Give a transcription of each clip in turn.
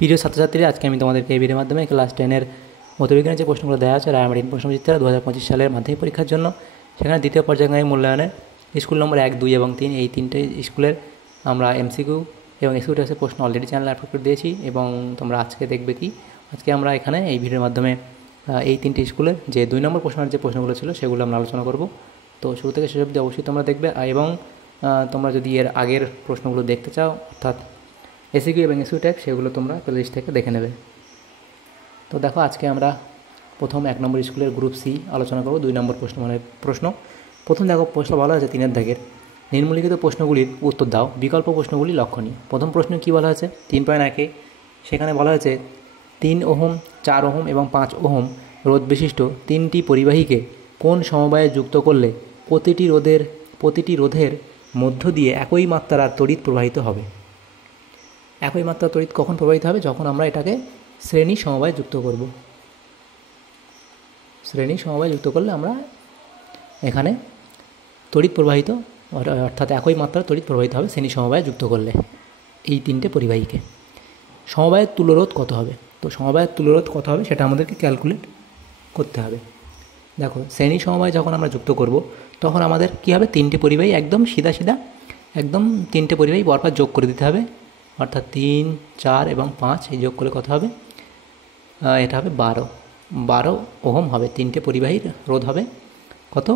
প্রিয় ছাত্রছাত্রীরা, আজকে আমি তোমাদেরকে এই ভিডিওর মাধ্যমে ক্লাস 10-এর ভৌতবিজ্ঞানের যে প্রশ্নগুলো দেওয়া আছে রায়মার্টিন প্রশ্নবিচিত্রা 2025 সালের মাধ্যমিক পরীক্ষার জন্য, সেখানে দ্বিতীয় পর্যায়ক্রমিক মূল্যায়নের স্কুল নম্বর 1, 2 এবং 3 এই তিনটে স্কুলের আমরা এমসিকিউ এবং এসকিউ টেস্টের প্রশ্ন অলরেডি চ্যানেলে আপলোড করে দিয়েছি এবং তোমরা আজকে দেখবে কি আজকে আমরা এখানে এই ভিডিওর মাধ্যমে এই তিনটি স্কুলের যে 2 নম্বর প্রশ্নের যে প্রশ্নগুলো ছিল সেগুলো আমরা আলোচনা করব। তো শুরু থেকে শেষ অবধি অবশ্যই তোমরা দেখবে এবং তোমরা যদি এর আগের প্রশ্নগুলো দেখতে চাও অর্থাৎ এসিকিউ এবং এসকিউ ট্যাগ সেগুলো তোমরা প্লেলিস্ট থেকে দেখে নেবে। তো দেখো, আজকে আমরা প্রথম 1 নম্বর স্কুলের গ্রুপ সি আলোচনা করব। 2 নম্বর প্রশ্ন প্রথম দেখো, প্রশ্ন বলা হয়েছে 3-এর দাগের নিম্নলিখিত প্রশ্নগুলির উত্তর দাও, বিকল্প প্রশ্নগুলি লক্ষণীয়। প্রথম প্রশ্ন কী বলা হয়েছে 3.1-এ, সেখানে বলা হয়েছে 3 ওহম, 4 ওহম এবং 5 ওহম রোধ বিশিষ্ট 3টি পরিবাহীকে কোন সমবায়ে যুক্ত করলে প্রতিটি রোধের মধ্য দিয়ে একই মাত্রার তড়িৎ প্রবাহিত হবে। একই মাত্রার তড়িৎ কখন প্রবাহিত হবে? যখন আমরা এটাকে শ্রেণী সমবায়ে যুক্ত করব। শ্রেণী সমবায়ে যুক্ত করলে আমরা এখানে তড়িৎ প্রবাহিত অর্থাৎ একই মাত্রার তড়িৎ প্রবাহিত হবে শ্রেণী সমবায়ে যুক্ত করলে এই 3টে পরিবাহীকে। সমবায়ের তুল্যরোধ কত হবে? তো সমবায়ের তুল্যরোধ কত হবে সেটা আমাদেরকে ক্যালকুলেট করতে হবে। দেখো, শ্রেণী সমবায় যখন আমরা যুক্ত করব তখন আমাদের কী হবে, 3টে পরিবাহী একদম সিধা একদম 3টে পরিবাহী পরপর যোগ করে দিতে হবে, অর্থাৎ 3, 4 এবং 5 এই যোগ করলে কত হবে? এটা হবে 12 ওহম হবে। 3টে পরিবাহীর রোধ হবে কত?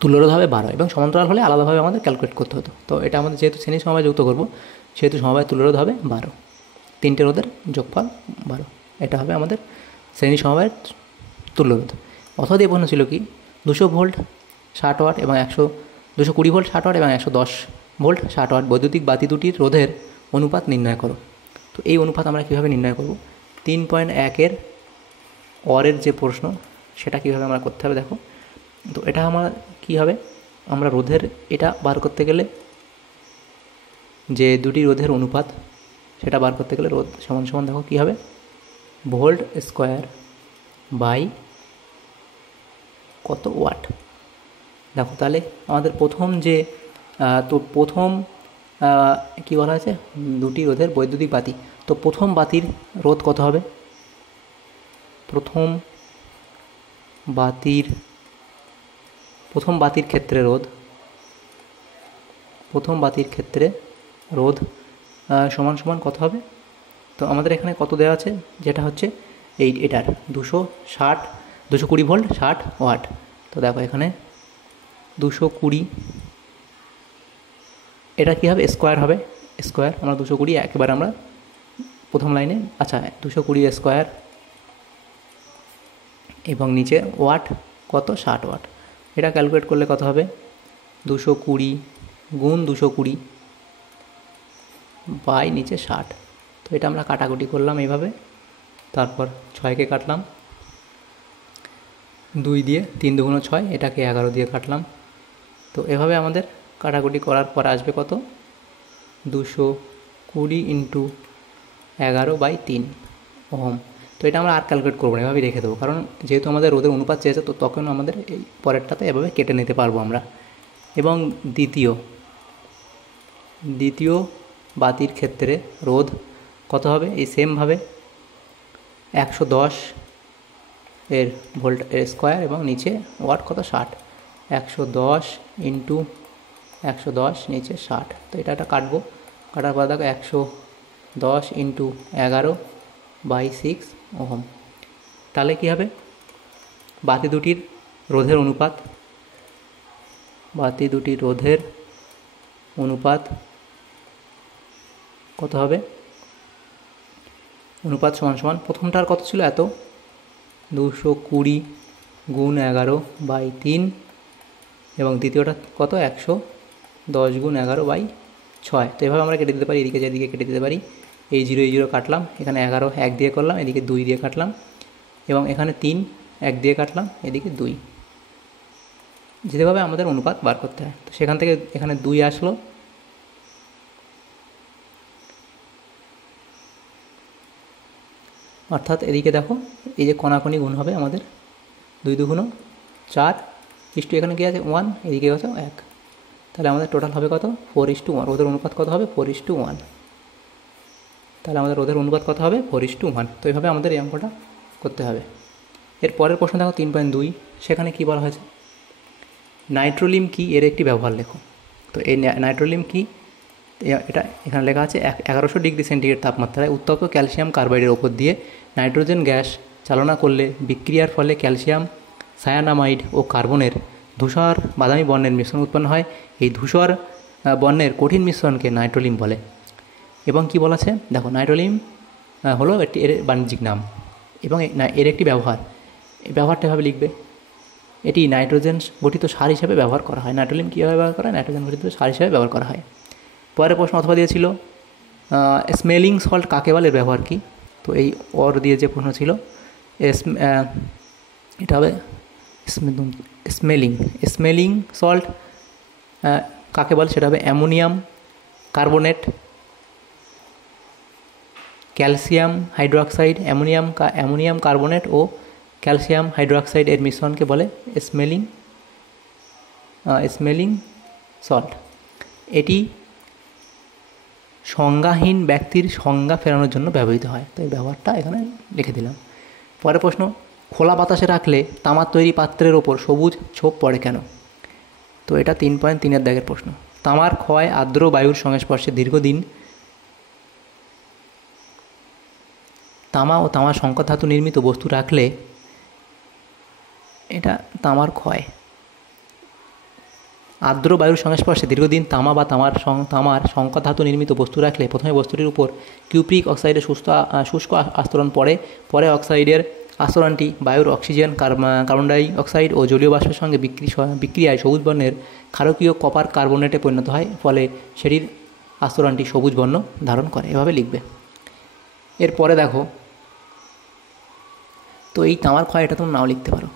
তুল্যরোধ হবে 12 এবং সমান্তরাল হলে আলাদাভাবে আমাদের ক্যালকুলেট করতে হতো। তো এটা আমাদের যেহেতু শ্রেণী সমবায় যুক্ত করব সেহেতু সমবায়ের তুল্যরোধ হবে 12, 3টে রোধের যোগফল 12, এটা হবে আমাদের শ্রেণী সমবায়ের তুল্যরোধ। অথবা এই প্রশ্ন ছিল কি 200 ভোল্ট 60 ওয়াট এবং 220 ভোল্ট 60 ওয়াট এবং 110 ভোল্ট 60 ওয়াট বৈদ্যুতিক বাতি দুটির রোধের অনুপাত নির্ণয় করো। তো এই অনুপাত আমরা কীভাবে নির্ণয় করব? 3.1-এর অরের যে প্রশ্ন সেটা কীভাবে আমরা করতে হবে দেখো। তো এটা আমার কী হবে, আমরা রোধের এটা বার করতে গেলে যে দুটি রোধের অনুপাত সেটা বার করতে গেলে রোধ সমান সমান দেখো কী হবে, ভোল্ট স্কোয়ার বাই কত ওয়াট। দেখো তাহলে আমাদের প্রথম কী বলা আছে, দুটি রোধের বৈদ্যুতিক বাতি। তো প্রথম বাতির রোধ কত হবে? প্রথম বাতির ক্ষেত্রে রোধ সমান সমান কত হবে? তো আমাদের এখানে কত দেওয়া আছে, যেটা হচ্ছে এটার 220 ভোল্ট 60 ওয়াট। তো দেখো এখানে 220, এটা কী হবে, স্কোয়ার হবে। স্কোয়ার আমরা 220 একেবারে আমরা প্রথম লাইনে, আচ্ছা 220 স্কোয়ার এবং নিচে ওয়াট কত, 60 ওয়াট। এটা ক্যালকুলেট করলে কত হবে, 220 গুণ 220 বাই নিচে 60। তো এটা আমরা কাটাকুটি করলাম এইভাবে, তারপর 6কে কাটলাম 2 দিয়ে, 3 2 6, এটাকে 11 দিয়ে কাটলাম। তো এভাবে আমাদের কাটাকুটি করার পর আসবে কত, 220 ইন্টু 11/3 ওহম। তো এটা আমরা আর ক্যালকুলেট করবো না, এভাবেই রেখে দেবো, কারণ যেহেতু আমাদের রোধের অনুপাত চেয়েছে তো তখন আমাদের এই পরেরটাতে এভাবে কেটে নিতে পারবো আমরা। এবং দ্বিতীয় বাতির ক্ষেত্রে রোধ কত হবে, এই সেমভাবে 110 এর ভোল্ট এর স্কোয়ার এবং নিচে ওয়াট কত, 60, 110 ইন্টু 110 নিচে 60। তো এটা কাটবো, কাটার পর দেখো 110 ইন্টু 11/6 ওহম। তাহলে কী হবে, বাতি দুটির রোধের অনুপাত কত হবে, অনুপাত সমান সমান প্রথমটার কত ছিল, এত 220 গুণ 11/3 এবং দ্বিতীয়টা কত, 110 গুণ 11/6। তো এভাবে আমরা কেটে দিতে পারি, এদিকে যেদিকে কেটে দিতে পারি, এই 0 কাটলাম, এখানে 11 1 দিয়ে করলাম, এদিকে 2 দিয়ে কাটলাম এবং এখানে 3 1 দিয়ে কাটলাম, এদিকে 2। যেভাবে আমাদের অনুপাত বার করতে হয়, তো সেখান থেকে এখানে 2 আসলো, অর্থাৎ এদিকে দেখো এই যে কণাকণি গুণ হবে আমাদের 2 2 4 ইস্টু এখানে কী আছে 1, এদিকে আছে 1, তাহলে আমাদের টোটাল হবে কত, 4:1। ওদের অনুপাত কত হবে, 4:1। তাহলে আমাদের ওদের অনুপাত কত হবে 4:1। তো এইভাবে আমাদের এই অঙ্কটা করতে হবে। এর পরের প্রশ্ন দেখো 3.2, সেখানে কী বলা হয়েছে, নাইট্রোলিম কি এর একটি ব্যবহার লেখো। তো এই নাইট্রোলিম কি, এটা এখানে লেখা আছে 1100 ডিগ্রি সেন্টিগ্রেড তাপমাত্রায় উত্তপ্ত ক্যালসিয়াম কার্বাইডের ওপর দিয়ে নাইট্রোজেন গ্যাস চালনা করলে বিক্রিয়ার ফলে ক্যালসিয়াম সায়ানামাইড ও কার্বনের ধূসর বাদামি বর্ণের মিশ্রণ উৎপন্ন হয়। এই ধূসর বর্ণের কঠিন মিশ্রণকে নাইট্রোলিম বলে। এবং কি বলা আছে দেখো, নাইট্রোলিম হলো একটি এর বাণিজ্যিক নাম এবং এর একটি ব্যবহার। এই ব্যবহারটা এভাবে লিখবে, এটি নাইট্রোজেন গঠিত সার হিসেবে ব্যবহার করা হয়। নাইট্রোলিম কীভাবে ব্যবহার করা হয়, নাইট্রোজেন গঠিত সার হিসেবে ব্যবহার করা হয়। পরের প্রশ্ন অথবা দিয়েছিল স্মেলিং সল্ট কাকে বলে, এর ব্যবহার কী। তো এই অর দিয়ে যে প্রশ্ন ছিল এটা হবে স্মেলিং সল্ট কাকে বলে, সেটা হবে ammonium carbonate, calcium hydroxide, ammonium carbonate ও ক্যালসিয়াম হাইড্রোক্সাইড এর মিশ্রণকে বলে স্মেলিং সল্ট। এটি সংজ্ঞাহীন ব্যক্তির সংজ্ঞা ফেরানোর জন্য ব্যবহৃত হয়। তো এই ব্যবহারটা এখানে লিখে দিলাম। পরের প্রশ্ন, খোলা বাতাসে রাখলে তামার তৈরি পাত্রের ওপর সবুজ ছোপ পড়ে কেন। তো এটা 3.3 দাগের প্রশ্ন। তামার ক্ষয় আর্দ্র বায়ুর সংস্পর্শে দীর্ঘদিন, তামা ও তামার সংকর ধাতু নির্মিত বস্তু রাখলে, এটা তামার ক্ষয় আর্দ্র বায়ুর সংস্পর্শে দীর্ঘদিন তামা বা তামার সংকর ধাতু নির্মিত বস্তু রাখলে প্রথমে বস্তুটির উপর কিউপ্রিক অক্সাইডের শুষ্ক আস্তরণ পরে অক্সাইডের আস্তরণটি বায়ুর অক্সিজেন, কার্বন ডাই অক্সাইড ও জলীয় বাষ্পের সঙ্গে বিক্রিয়ায় সবুজ বর্ণের ক্ষারকীয় কপার কার্বনেটে পরিণত হয়, ফলে সেটির আস্তরণটি সবুজ বর্ণ ধারণ করে। এভাবে লিখবে। এরপরে দেখো, তো এই তামার ক্ষয় এটা তুমি নাও লিখতে পারো,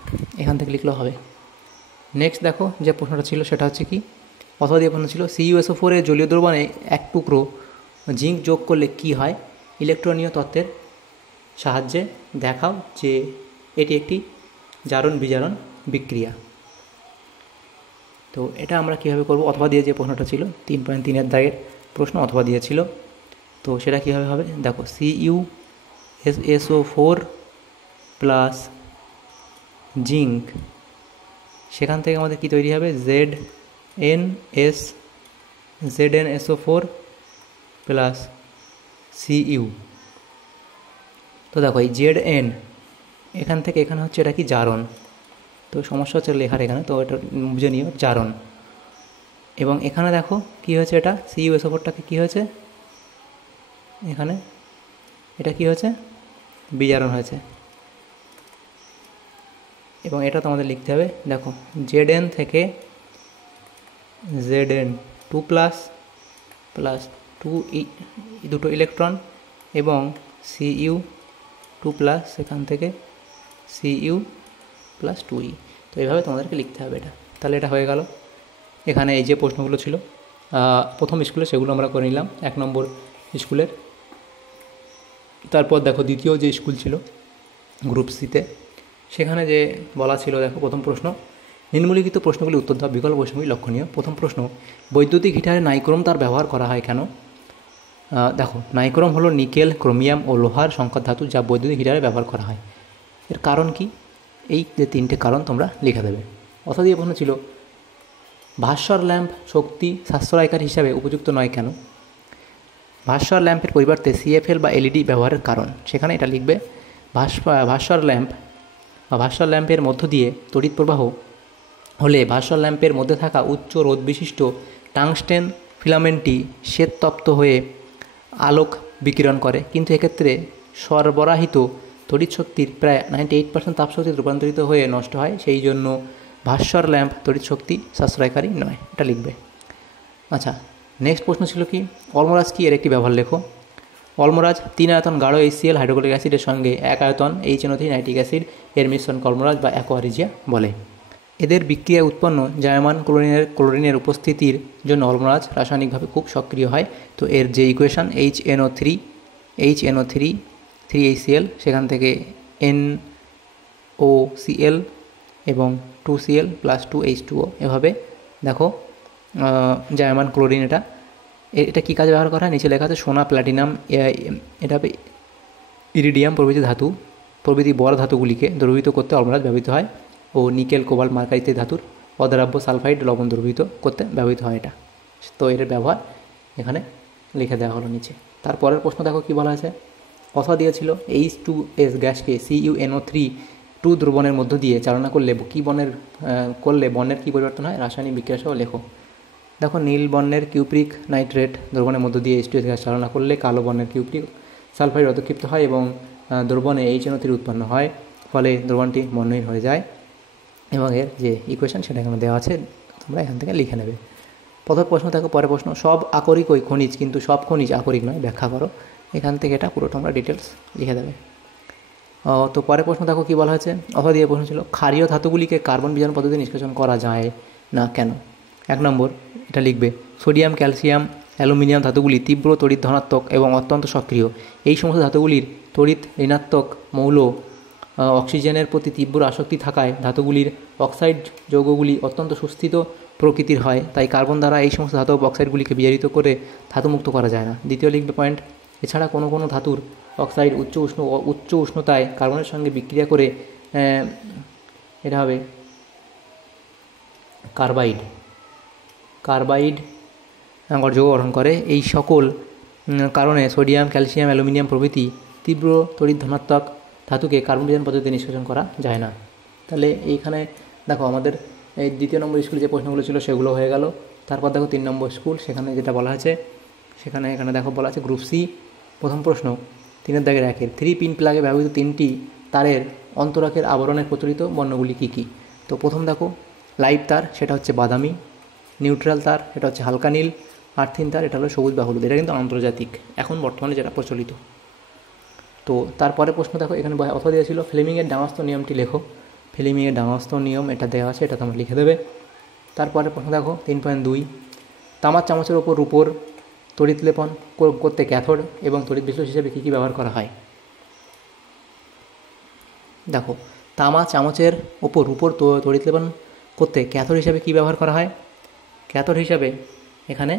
এখান থেকে লিখলেও হবে। নেক্সট দেখো যে প্রশ্নটা ছিল সেটা হচ্ছে কি, অথবা দিয়ে প্রশ্ন ছিল CuSO4 এর জলীয় দ্রবণে এক টুকরো জিঙ্ক যোগ করলে কি হয়, ইলেকট্রনীয় তত্ত্বের সাহায্যে দেখাও যে এটি একটি জারণ বিজারণ বিক্রিয়া। তো এটা আমরা কীভাবে করব, অথবা দিয়ে যে প্রশ্নটা ছিল 3.3 দাগের প্রশ্ন, অথবা দিয়েছিল। তো সেটা কীভাবে হবে দেখো, CuSO4 প্লাস জিঙ্ক, সেখান থেকে আমাদের কি তৈরি হবে, ZnSO4 প্লাস Cu। তো দেখো এই Zn এখান থেকে এখানে হচ্ছে এটা কি জারণ, তো সমস্যা হচ্ছে লেখার এখানে, তো এটা বুঝে নিও জারণ। এবং এখানে দেখো কি হয়েছে, এটা CuSO4টাকে কী হয়েছে, এখানে এটা কি হয়েছে, বিজারণ হয়েছে। এবং এটা তো আমাদের লিখতে হবে, দেখো Zn থেকে Zn2 প্লাস 2 দুটো ইলেকট্রন এবং Cu2 প্লাস, সেখান থেকে Cu প্লাস 2e। তো এইভাবে তোমাদেরকে লিখতে হবে এটা। তাহলে এটা হয়ে গেল। এখানে এই যে প্রশ্নগুলো ছিল প্রথম স্কুলে, সেগুলো আমরা করে নিলাম 1 নম্বর স্কুলের। তারপর দেখো দ্বিতীয় যে স্কুল ছিল গ্রুপ সিতে, সেখানে যে বলা ছিল, দেখো প্রথম প্রশ্ন, নিম্নলিখিত প্রশ্নগুলি উত্তর দাও, বিকল্প প্রশ্নগুলি লক্ষণীয়। প্রথম প্রশ্ন, বৈদ্যুতিক হিটারে নাইক্রোম তার ব্যবহার করা হয় কেন। দেখো নাইক্রোম হলো নিকেল, ক্রোমিয়াম ও লোহার সংকর ধাতু, যা বৈদ্যুতিক হিটারে ব্যবহার করা হয়। এর কারণ কি, এই যে 3টে কারণ তোমরা লিখে দেবে। অথবা দিয়ে প্রশ্ন ছিল, ভাস্বর ল্যাম্প শক্তি সাশ্রয়কারী হিসাবে উপযুক্ত নয় কেন। ভাস্বর ল্যাম্পের পরিবর্তে CFL বা LED ব্যবহারের কারণ, সেখানে এটা লিখবে, ভাস্বর ল্যাম্পের মধ্য দিয়ে তড়িৎ প্রবাহ হলে ভাস্বর ল্যাম্পের মধ্যে থাকা উচ্চ রোধ বিশিষ্ট টাংস্টেন ফিলামেন্টটি শ্বেততপ্ত হয়ে আলোক বিকিরণ করে, কিন্তু এক্ষেত্রে সরবরাহিত তড়িৎ শক্তির প্রায় 98% তাপশক্তি রূপান্তরিত হয়ে নষ্ট হয়, সেই জন্য ভাস্বর ল্যাম্প তড়িৎ শক্তি সাশ্রয়কারী নয়, এটা লিখবে। আচ্ছা, নেক্সট প্রশ্ন ছিল কি, অলমরাজ কি এর একটি ব্যবহার লেখো। অলমরাজ 3 আয়তন গাঢ় HCl হাইড্রোক্লোরিক অ্যাসিডের সঙ্গে 1 আয়তন HNO3 নাইট্রিক অ্যাসিড এর মিশ্রণ অলমরাজ বা অ্যাকোয়ারিজিয়া বলে। এদের বিক্রিয়ায় উৎপন্ন জায়মান ক্লোরিনের উপস্থিতির জন্য অলমরাজ রাসায়নিকভাবে খুব সক্রিয় হয়। তো এর যে ইকুয়েশান HNO3 3HCl, সেখান থেকে NOCl এবং 2Cl প্লাস 2H2O, এভাবে দেখো জায়মান ক্লোরিন এটা এটা কী কাজে ব্যবহার করা হয়? নিচে লেখা আছে সোনা, প্ল্যাটিনাম, এটা ইরিডিয়াম প্রভৃতি ধাতু প্রভৃতি বড় ধাতুগুলিকে দ্রবীভূত করতে অম্লজার ব্যবহৃত হয়, ও নিকেল, কোবাল্ট, মার্কার ইত্যাদি ধাতুর অদ্রাব্য সালফাইড লবণ দ্রবীভূত করতে ব্যবহৃত হয় এটা। তো এর ব্যবহার এখানে লিখে দেওয়া হলো নিচে। তারপরের প্রশ্ন দেখো কী বলা আছে। কথা দিয়েছিল H2S গ্যাসকে CuNO3 দ্রবণের মধ্য দিয়ে চালনা করলে বর্ণের কী পরিবর্তন হয়? রাসায়নিক বিক্রিয়া সহ লেখো। দেখো, নীল বর্ণের কিউপ্রিক নাইট্রেট দ্রবণের মধ্য দিয়ে H2S গ্যাস চালনা করলে কালো বর্ণের কিউপ্রিক সালফাইড অধক্ষিপ্ত হয় এবং দ্রবণে HNO3 উৎপন্ন হয়, ফলে দ্রবণটি বর্ণহীন হয়ে যায়। এবং এর যে ইকুয়েশন সেটা এখানে দেওয়া আছে, তোমরা এখান থেকে লিখে নেবে। প্রথম প্রশ্ন দেখো, পরের প্রশ্ন, সব আকরিকই খনিজ কিন্তু সব খনিজ আকরিক নয়, ব্যাখ্যা করো। এখান থেকে এটা পুরো তোমরা ডিটেলস লিখে দেবে। তো পরের প্রশ্ন দেখো কী বলা হয়েছে। অথবা দিয়ে প্রশ্ন ছিল, ক্ষারীয় ধাতুগুলিকে কার্বন বিজারণ পদ্ধতি নিষ্কাশন করা যায় না কেন? 1 নম্বর এটা লিখবে, সোডিয়াম, ক্যালসিয়াম, অ্যালুমিনিয়াম ধাতুগুলি তীব্র তড়িৎ ধনাত্মক এবং অত্যন্ত সক্রিয়। এই সমস্ত ধাতুগুলির তড়িৎ ঋণাত্মক মৌল অক্সিজেনের প্রতি তীব্র আসক্তি থাকায় ধাতুগুলির অক্সাইড যৌগগুলি অত্যন্ত সুস্থিত প্রকৃতির হয়, তাই কার্বন দ্বারা এই সমস্ত ধাতব অক্সাইডগুলিকে বিজারিত করে ধাতুমুক্ত করা যায় না। দ্বিতীয় লিখবে পয়েন্ট, এছাড়া কোনো কোনো ধাতুর অক্সাইড উচ্চ উষ্ণতায় কার্বনের সঙ্গে বিক্রিয়া করে এটা হবে কার্বাইড যৌগ গঠন করে। এই সকল কারণে সোডিয়াম, ক্যালসিয়াম, অ্যালুমিনিয়াম প্রভৃতি তীব্র তড়িৎ ধনাত্মক ধাতুকে কার্বন বিজারণ পদ্ধতিতে নিষ্কাশন করা যায় না। তাহলে এইখানে দেখো আমাদের এই 2 নম্বর স্কুলে যে প্রশ্নগুলো ছিল সেগুলো হয়ে গেল। তারপর দেখো 3 নম্বর স্কুল, সেখানে যেটা বলা আছে এখানে দেখো বলা আছে গ্রুপ সি। প্রথম প্রশ্ন 3 দাগের 1 3 পিন প্লাগে ব্যবহৃত 3টি তারের অন্তরকের আবরণের প্রচলিত বর্ণগুলি কী কী? তো প্রথম দেখো লাইভ তার, সেটা হচ্ছে বাদামি। নিউট্রাল তার, এটা হচ্ছে হালকা নীল। আর্থিন তার, এটা হলো সবুজ বা হলুদ। এটা কিন্তু আন্তর্জাতিক এখন বর্তমানে যেটা প্রচলিত। তো তারপরে প্রশ্ন দেখো, এখানে অথবা দেওয়া ছিল ফ্লেমিংয়ের ডাঙাস্ত নিয়মটি লেখো। ফ্লেমিংয়ের ডাঙাস্ত নিয়ম এটা দেওয়া আছে, এটা তোমরা লিখে দেবে। তারপরে প্রশ্ন দেখো 3.2, তামার চামচের ওপর রূপোর তড়িৎ লেপন করতে ক্যাথোড এবং তড়িৎ বিশ্লেষক হিসেবে কী কী ব্যবহার করা হয়? দেখো, তামা চামচের ওপর রূপোর তড়িৎ লেপন করতে ক্যাথোড হিসাবে কী ব্যবহার করা হয়? ক্যাথোড হিসাবে এখানে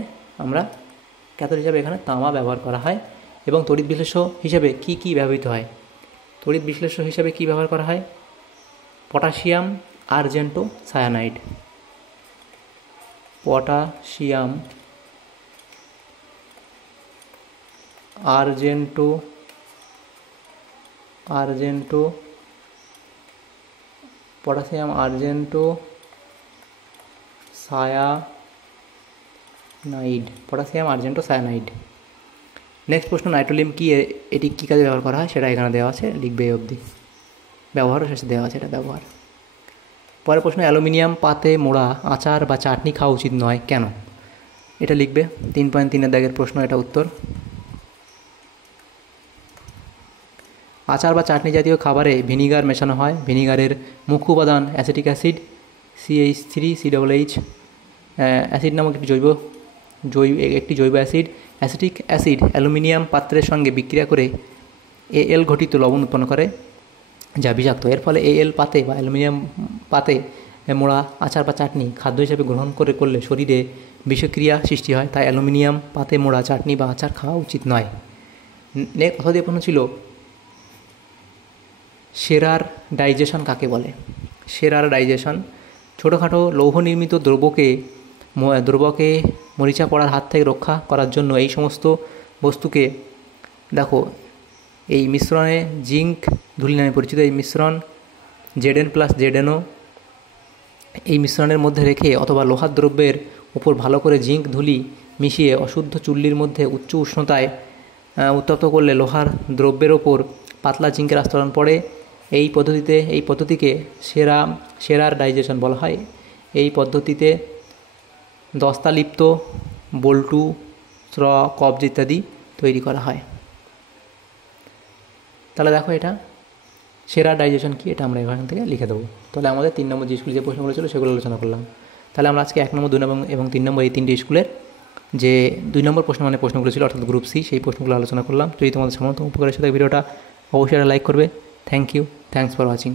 তামা ব্যবহার করা হয়। এবং তড়িৎ বিশ্লেষক হিসাবে কী কী ব্যবহৃত হয়? তড়িৎ বিশ্লেষক হিসাবে কী ব্যবহার করা হয়? Potassium argento cyanide. Potassium argento cyanide. Next প্রশ্ন, নাইট্রোলিয়াম কি, এটি কী কাজে ব্যবহার করা হয় সেটা এখানে দেওয়া আছে, লিখবে অবধি। ব্যবহারও শেষে দেওয়া আছে, এটা ব্যবহার। পরের প্রশ্ন, অ্যালুমিনিয়াম পাতে মোড়া আচার বা চাটনি খাওয়া উচিত নয় কেন? এটা লিখবে 3.3 দাগের প্রশ্ন, এটা উত্তর। আচার বা চাটনি জাতীয় খাবারে ভিনিগার মেশানো হয়। ভিনিগারের মুখ্য উপাদান অ্যাসিটিক অ্যাসিড CH3COOH অ্যাসিড নামক একটি জৈব অ্যাসিড। অ্যাসিটিক অ্যাসিড অ্যালুমিনিয়াম পাত্রের সঙ্গে বিক্রিয়া করে Al ঘটিত লবণ উৎপন্ন করে, যা বিষাক্ত। এর ফলে Al পাতে বা অ্যালুমিনিয়াম পাতে মোড়া আচার বা চাটনি খাদ্য হিসেবে গ্রহণ করলে শরীরে বিষক্রিয়া সৃষ্টি হয়, তাই অ্যালুমিনিয়াম পাতে মোড়া চাটনি বা আচার খাওয়া উচিত নয়। কথা দিয়ে প্রশ্ন ছিল, শেরার ডাইজেশন কাকে বলে? শেরার ডাইজেশন ছোটোখাটো লৌহ নির্মিত দ্রব্যকে মরিচা পড়ার হাত থেকে রক্ষা করার জন্য এই সমস্ত বস্তুকে, দেখো এই মিশ্রণে জিঙ্ক ধূলি নামে পরিচিত এই মিশ্রণ Zn+ZnO এই মিশ্রণের মধ্যে রেখে অথবা লোহার দ্রব্যের উপর ভালো করে জিঙ্ক ধূলি মিশিয়ে অশুদ্ধ চুল্লির মধ্যে উচ্চ উষ্ণতায় উত্তপ্ত করলে লোহার দ্রব্যের ওপর পাতলা জিঙ্কের আস্তরণ পড়ে। এই পদ্ধতিকে শেরার ডাইজেশন বলা হয়। এই পদ্ধতিতে দস্তালিপ্ত বল্টু, স্র, কবজ ইত্যাদি তৈরি করা হয়। তাহলে দেখো এটা শেরার ডাইজেশন কি, এটা আমরা এখান থেকে লিখে দেবো। তাহলে আমাদের 3 নম্বর যে স্কুলে যে প্রশ্নগুলো ছিল সেগুলো আলোচনা করলাম। তাহলে আমরা আজকে 1 নম্বর, 2 নম্বর এবং 3 নম্বর এই 3টে স্কুলের যে 2 নম্বর প্রশ্নগুলো ছিল অর্থাৎ গ্রুপ সি, সেই প্রশ্নগুলো আলোচনা করলাম। যদি তোমাদের সামান্য উপকারের সাথে ভিডিওটা অবশ্যই লাইক করবে। Thank you, thanks for watching.